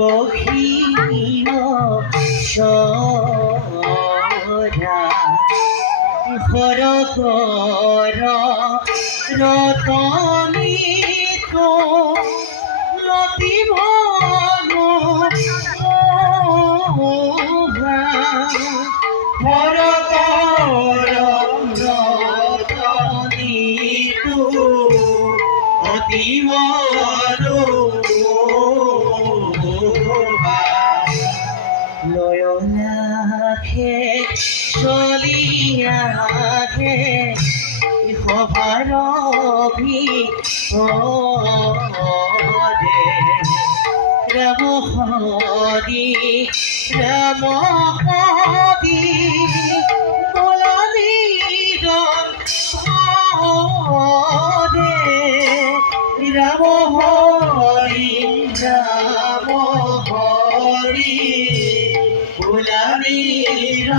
গহীন সদা হর কর রতনিত লতিভ হর কর রতনিত অতিব লয়নাখে চলিয়াখে সভার ভিতরে রাম হরি রাম হরি বলবীর হরে রাম হরি রাম হরি বলবীর